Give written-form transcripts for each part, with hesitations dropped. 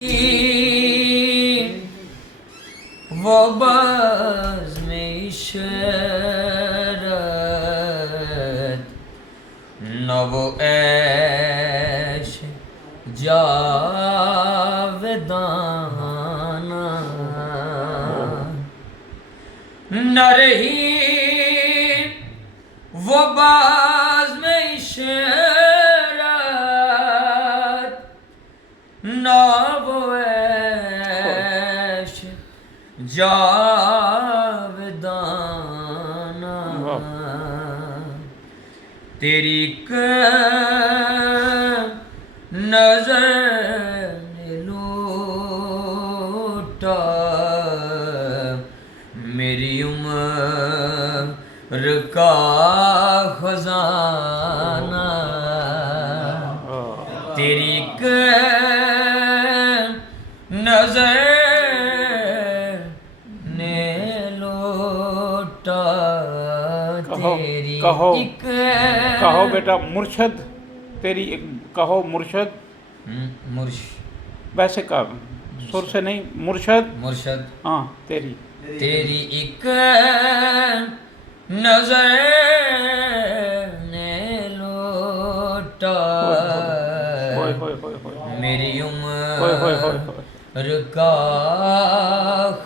وہ بزم عشرت نہ وہ عیش جاودانہ نہ رہی وہ بزم عشرت نہ وہ عیش جاودانہ تیری نظر نے لوٹا میری عمر کا خزانہ تیری نظر نے لوٹا تیری کہو بیٹا مرشد تیری کہو مرشد ویسے کہا سر سے نہیں مرشد ہاں تیری ایک نظر نے لوٹا میری عمر کا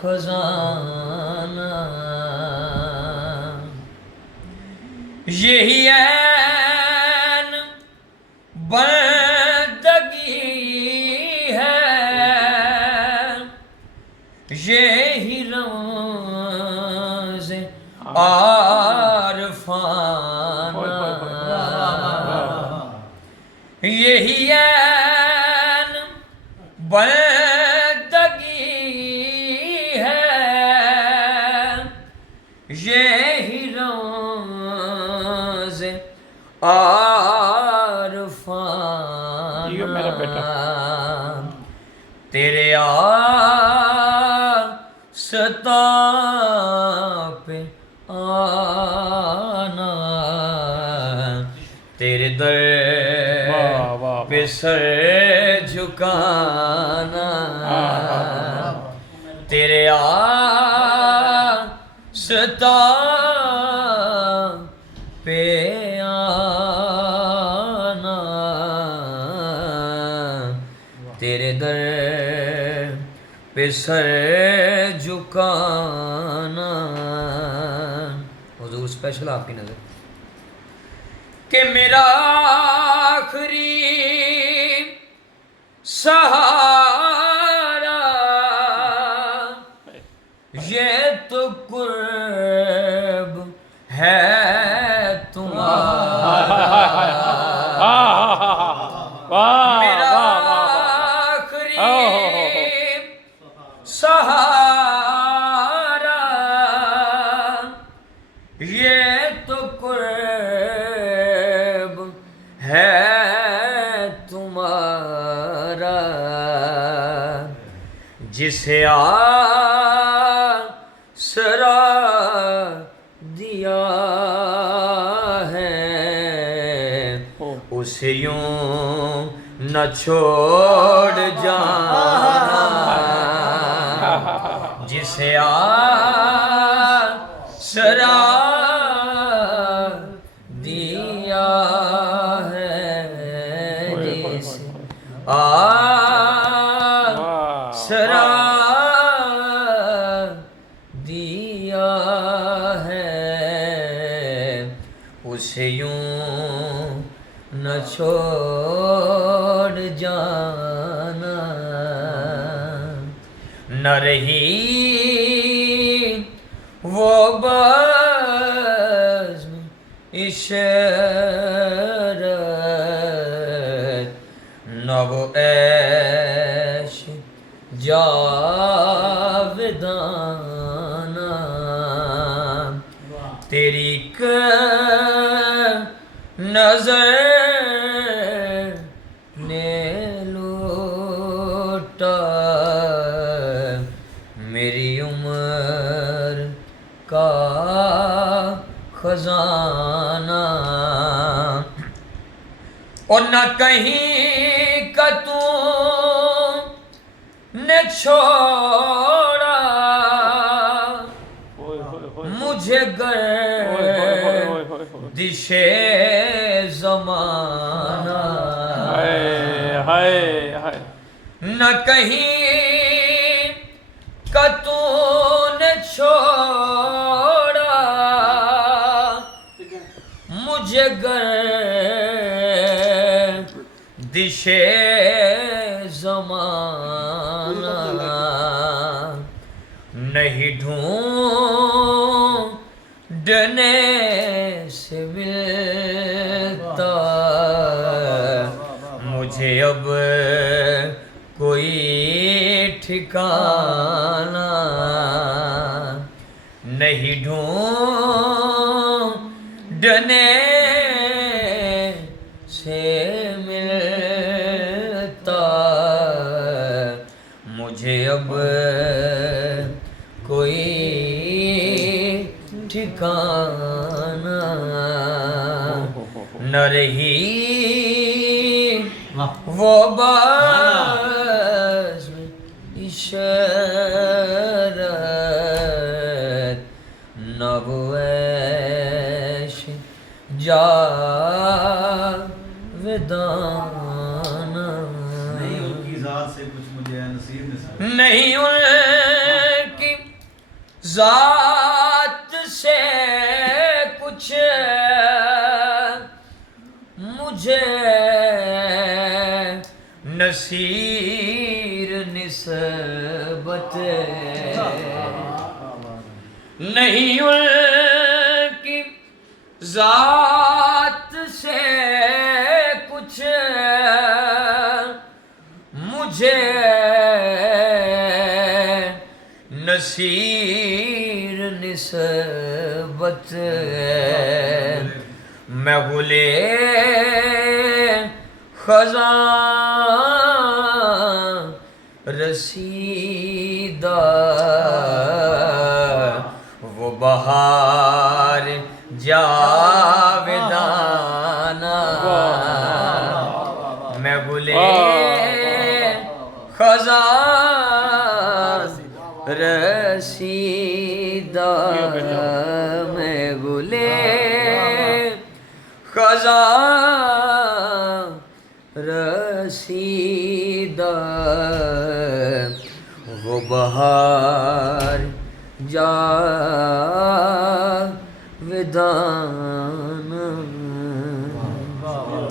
خزانہ یہی عین بندگی ہے یہی رمز عارفانہ یہی عین بندگی ہے یہی رمز عارفانہ یہ میرا بیٹا تیرے آستاں پہ آنا تیرے در پہ سر جھکانا تیرے آستاں پہ آنا تیرے در پہ سر جھکانا حضور اسپیشل آپ کی نظر کہ میرا آخری سہارا یہ تو قرب ہے تمہارا میرا آخری سہارا یہ تو قرب ہے تمہارا جسے آسرا دیا ہے اسے یوں نہ چھوڑ جانا جسے آسرا دیا ہے جسے آسرا دیا ہے اسے یوں نہ چھوڑ جانا نہ رہی وہ بزم عشرت نہ وہ عیش جاودانہ تیری نظر نے لوٹا میری عمر کا خزانہ اور نہ کہیں کا تو چھوڑا اوئے ہوئے ہوئے مجھے گردش زمانہ ہائے ہائے ہائے نہ کہیں کا تو نے چھوڑا مجھے گردش زمانہ نہیں ڈھونڈنے سے ملتا مجھے اب کوئی ٹھکانہ نہیں ڈھونڈنے سے ملتا مجھے اب کوئی ٹھکانہ نہ رہی وہ باز اشارت نہ وہ عیش جاودانہ نہیں ان کی ذات سے کچھ مجھے نصیب نہیں ان کی ذات سے کچھ مجھے نصیر نسبت نہیں ان کی ذات سے کچھ مجھے نصیر نسبت میں گلے خزاں رسیدہ وہ بہار جاودانہ میں گلے خزاں رسیدہ میں گلے خزاں رسیدہ وہ بہار جاودانہ